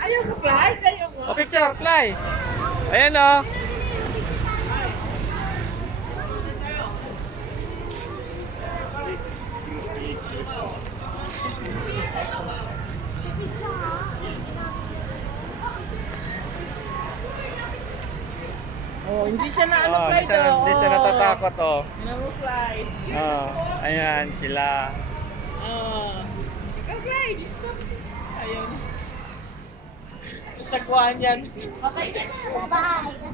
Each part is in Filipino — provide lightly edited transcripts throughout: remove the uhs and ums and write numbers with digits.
Ayaw mo, Clyde? Ayaw mo? O, picture, Clay. Ayan o. Oh, hindi siya na ano, Clyde. Hindi siya natatakot o. Ano mo, Clyde? Oh, ayan sila. Oh. Ikaw, Clyde. Ayaw. Sagwaan yan. Bye-bye.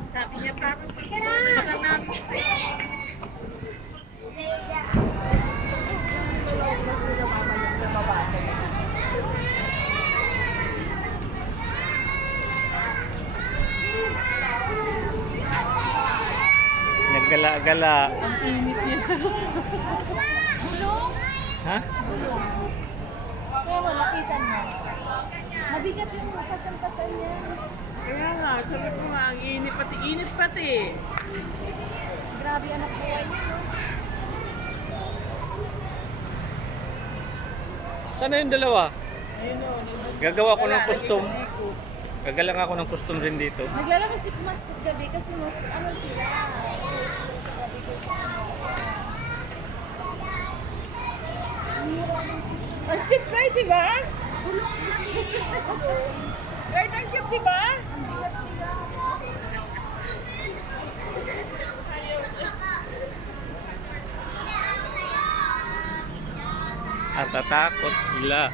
Sabi niya, parang pag-bonus lang namin. Naggala-gala. Ang init niya sa Bulong? Ha? Kaya mo, lapitan mo. Mabigat yung kasan-kasan niya. Kaya nga, sabi ko nga, ang init pati. Grabe anak buhay niya. Sana yung dalawa? Ayun o. Gagawa ko ng costume. Gagalang ako ng costume rin dito. Naglalabas si mascot gabi kasi mas ano sila. Sa gabi ko sa ano. Ang cute, Clyde, di ba? Clyde, ang cute, di ba? At tatakot sila.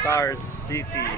Star City.